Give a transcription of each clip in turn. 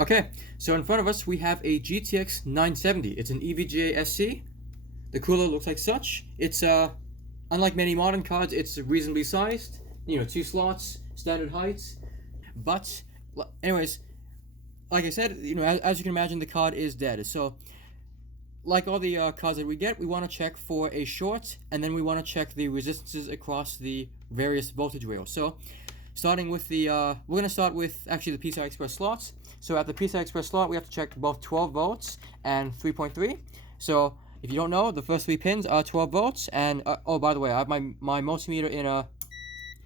Okay, so in front of us we have a GTX 970. It's an EVGA SC. The cooler looks like such. It's unlike many modern cards, it's reasonably sized. You know, 2 slots, standard heights. But anyways, like I said, you know, as you can imagine, the card is dead. So like all the cards that we get, we want to check for a short, and then we want to check the resistances across the various voltage rails. So starting with the, we're going to start with actually the PCI Express slots. So at the PCI Express slot, we have to check both 12 volts and 3.3. So if you don't know, the first 3 pins are 12 volts. And oh, by the way, I have my multimeter in a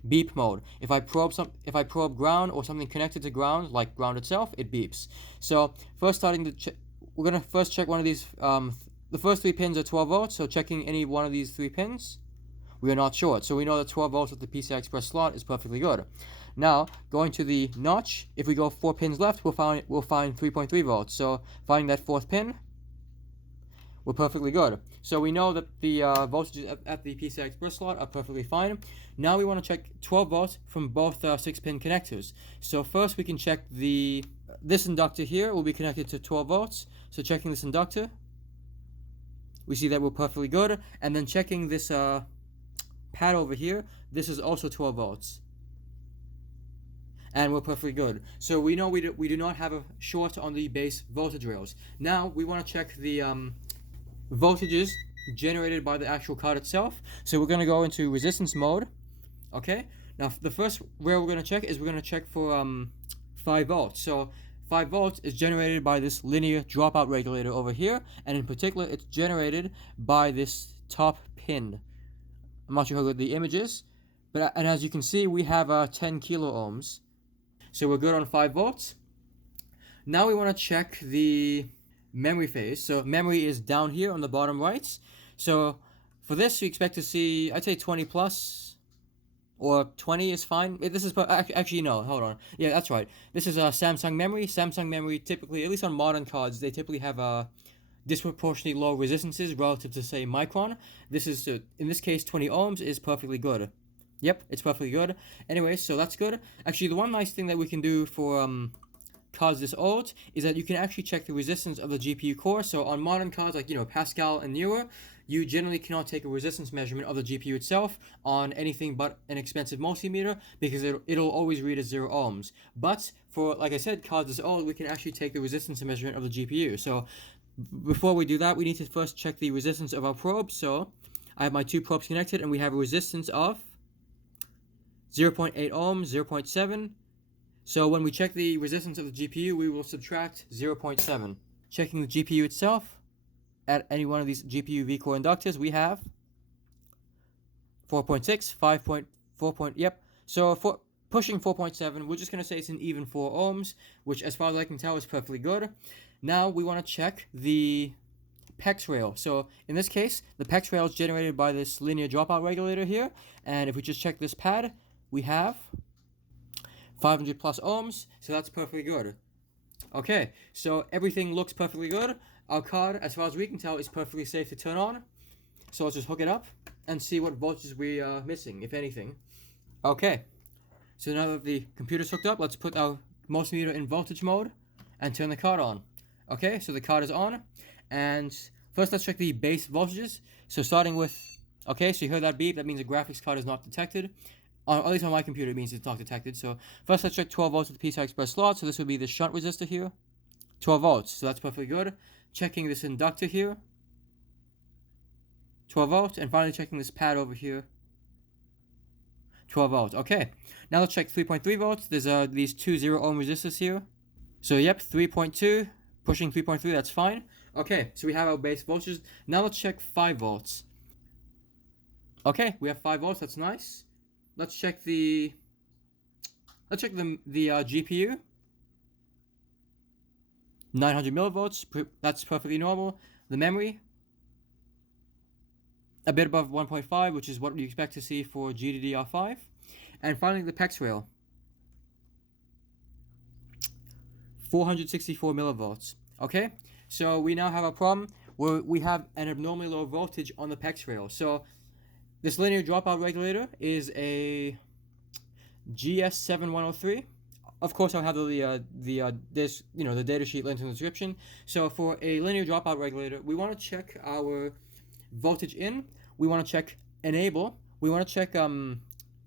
beep mode. If I probe ground or something connected to ground, like ground itself, it beeps. So first we're gonna first check one of these. The first 3 pins are 12 volts. So checking any one of these 3 pins, we are not short. So we know that 12 volts at the PCI Express slot is perfectly good. Now, going to the notch, if we go 4 pins left, we'll find 3.3 volts. So finding that 4th pin, we're perfectly good. So we know that the voltages at the PCI Express slot are perfectly fine. Now we want to check 12 volts from both 6-pin connectors. So first we can check this inductor here will be connected to 12 volts. So checking this inductor, we see that we're perfectly good. And then checking this pad over here, this is also 12 volts. And we're perfectly good. So we know we do not have a short on the base voltage rails. Now we want to check the voltages generated by the actual card itself. So we're going to go into resistance mode. Okay. Now the first rail we're going to check is we're going to check for 5 volts. So 5 volts is generated by this linear dropout regulator over here, and in particular it's generated by this top pin. I'm not sure how good the image is, but and as you can see, we have 10 kilo ohms. So we're good on 5 volts. Now we want to check the memory phase. So memory is down here on the bottom right. So for this, you expect to see, I'd say 20 plus, or 20 is fine. This is actually no, hold on. Yeah, that's right. This is a Samsung memory. Samsung memory typically, at least on modern cards, they typically have disproportionately low resistances relative to say Micron. This is in this case 20 ohms is perfectly good. Yep, it's perfectly good. Anyway, so that's good. Actually, the one nice thing that we can do for cards this old is that you can actually check the resistance of the GPU core. So on modern cards like, you know, Pascal and newer, you generally cannot take a resistance measurement of the GPU itself on anything but an expensive multimeter because it'll always read as 0 ohms. But for, like I said, cards this old, we can actually take the resistance measurement of the GPU. So before we do that, we need to first check the resistance of our probe. So I have my 2 probes connected, and we have a resistance of 0.8 ohms, 0.7. So when we check the resistance of the GPU, we will subtract 0.7. Checking the GPU itself, at any one of these GPU V-core inductors, we have 4.6, 5.4. Yep. So for pushing 4.7, we're just going to say it's an even 4 ohms, which as far as I can tell is perfectly good. Now we want to check the PEX rail. So in this case, the PEX rail is generated by this linear dropout regulator here. And if we just check this pad, we have 500 plus ohms, so that's perfectly good. Okay, so everything looks perfectly good. Our card, as far as we can tell, is perfectly safe to turn on. So let's just hook it up and see what voltages we are missing, if anything. Okay, so now that the computer's hooked up, let's put our multimeter in voltage mode and turn the card on. Okay, so the card is on, and first let's check the base voltages. So starting with, okay, so you heard that beep, that means the graphics card is not detected. At least on my computer, it means it's not detected. So first, let's check 12 volts with the PCI Express slot. So this would be the shunt resistor here. 12 volts. So that's perfectly good. Checking this inductor here. 12 volts. And finally checking this pad over here. 12 volts. Okay. Now let's check 3.3 volts. There's these 2 0 ohm resistors here. So yep, 3.2. Pushing 3.3, that's fine. Okay, so we have our base voltages. Now let's check 5 volts. Okay, we have 5 volts. That's nice. Let's check the GPU. 900 millivolts. That's perfectly normal. The memory, a bit above 1.5, which is what you expect to see for GDDR5. And finally, the PEX rail, 464 millivolts. Okay, so we now have a problem where we have an abnormally low voltage on the PEX rail. So this linear dropout regulator is a GS7103. of course, I'll have the datasheet linked in the description. So for a linear dropout regulator, we want to check our voltage in. We want to check enable. We want to check a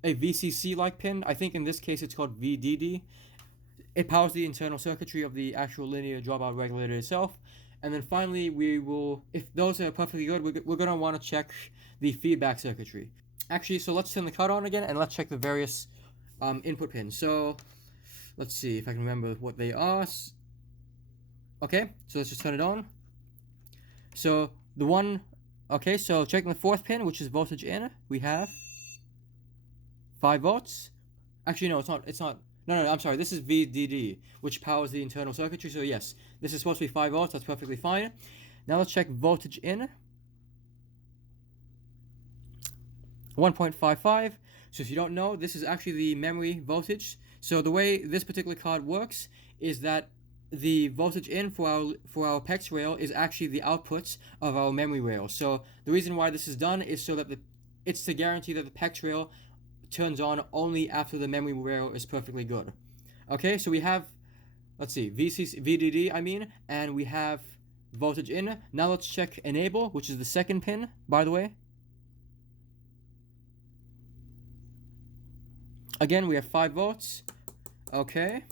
VCC like pin. I think in this case it's called VDD. It powers the internal circuitry of the actual linear dropout regulator itself. And then finally, we will, if those are perfectly good, we're going to want to check the feedback circuitry. Actually, so let's turn the card on again and let's check the various input pins. So let's see if I can remember what they are. Okay, so let's just turn it on. So the one, okay, so checking the fourth pin, which is voltage in, we have 5 volts. Actually, no, it's not. No, I'm sorry. This is VDD, which powers the internal circuitry. So yes, this is supposed to be 5 volts. That's perfectly fine. Now let's check voltage in. 1.55. So if you don't know, this is actually the memory voltage. So the way this particular card works is that the voltage in for our PEX rail is actually the output of our memory rail. So the reason why this is done is so that it's to guarantee that the PEX rail turns on only after the memory rail is perfectly good. Okay, so we have, let's see, VDD, and we have voltage in. Now let's check enable, which is the second pin, by the way. Again, we have 5 volts. Okay.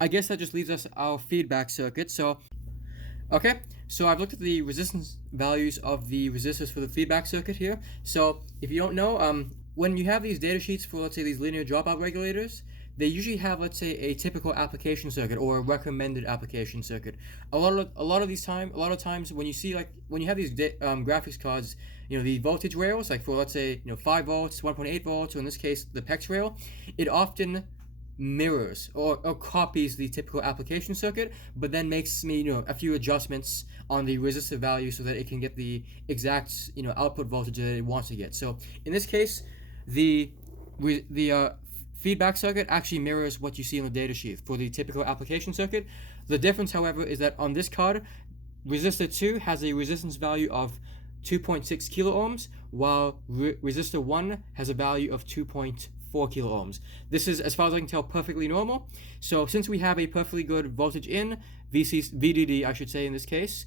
I guess that just leaves us our feedback circuit. So, okay. So I've looked at the resistance values of the resistors for the feedback circuit here. So if you don't know, when you have these data sheets for, let's say, these linear dropout regulators, they usually have, let's say, a typical application circuit or a recommended application circuit. A lot of times when you have these graphics cards, the voltage rails, like for, let's say, 5 volts, 1.8 volts, or in this case the PEX rail, it often mirrors or copies the typical application circuit, but then makes a few adjustments on the resistor value so that it can get the exact output voltage that it wants to get. So in this case, the feedback circuit actually mirrors what you see on the data sheet for the typical application circuit. The difference, however, is that on this card, resistor 2 has a resistance value of 2.6 kilo ohms, while resistor 1 has a value of 2.4 kilo ohms. This is, as far as I can tell, perfectly normal. So since we have a perfectly good voltage in, VDD I should say in this case,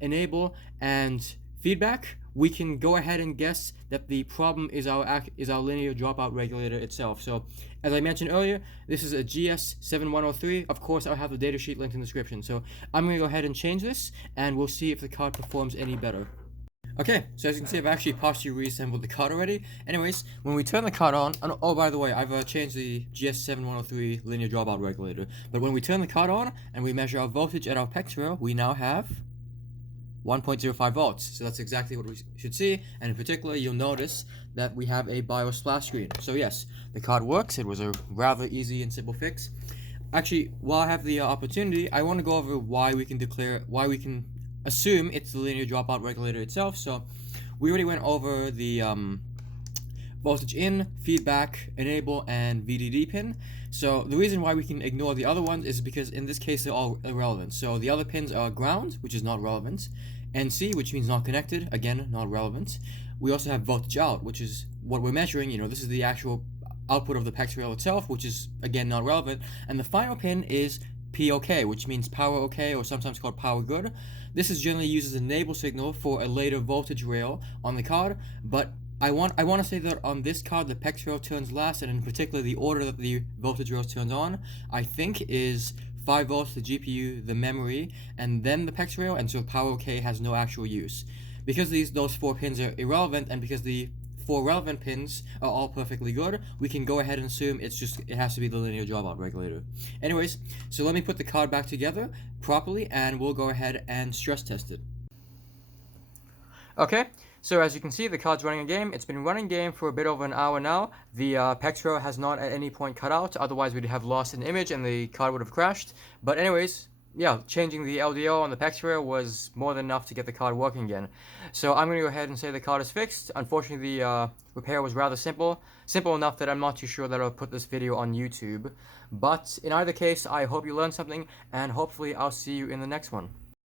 enable and feedback, we can go ahead and guess that the problem is our linear dropout regulator itself. So as I mentioned earlier, this is a GS7103. Of course, I'll have the datasheet linked in the description. So I'm going to go ahead and change this, and we'll see if the card performs any better. Okay, so as you can see, I've actually partially reassembled the card already. Anyways, when we turn the card on, and oh, by the way, I've changed the GS7103 linear dropout regulator. But when we turn the card on and we measure our voltage at our PEX rail, we now have 1.05 volts. So that's exactly what we should see. And in particular, you'll notice that we have a BIOS splash screen. So yes, the card works. It was a rather easy and simple fix. Actually, while I have the opportunity, I want to go over why we can assume it's the linear dropout regulator itself. So we already went over the voltage in, feedback, enable, and VDD pin. So the reason why we can ignore the other ones is because in this case they're all irrelevant. So the other pins are ground, which is not relevant, NC, which means not connected, again not relevant. We also have voltage out, which is what we're measuring. This is the actual output of the PEX rail itself, which is again not relevant. And the final pin is POK, which means power OK, or sometimes called power good. This is generally used as an enable signal for a later voltage rail on the card, but I want to say that on this card the PEX rail turns last, and in particular the order that the voltage rail turns on, I think is 5 volts the GPU, the memory, and then the PEX rail, and so power OK has no actual use. Because those 4 pins are irrelevant, and because the 4 relevant pins are all perfectly good, we can go ahead and assume it has to be the linear dropout regulator. Anyways, so let me put the card back together properly and we'll go ahead and stress test it. Okay, so as you can see, the card's running a game. It's been running game for a bit over an hour now. The PEX rail has not at any point cut out, otherwise we'd have lost an image and the card would have crashed. But anyways, yeah, changing the LDO on the PEX rail was more than enough to get the card working again. So I'm going to go ahead and say the card is fixed. Unfortunately, the repair was rather simple enough that I'm not too sure that I'll put this video on YouTube. But in either case, I hope you learned something, and hopefully I'll see you in the next one.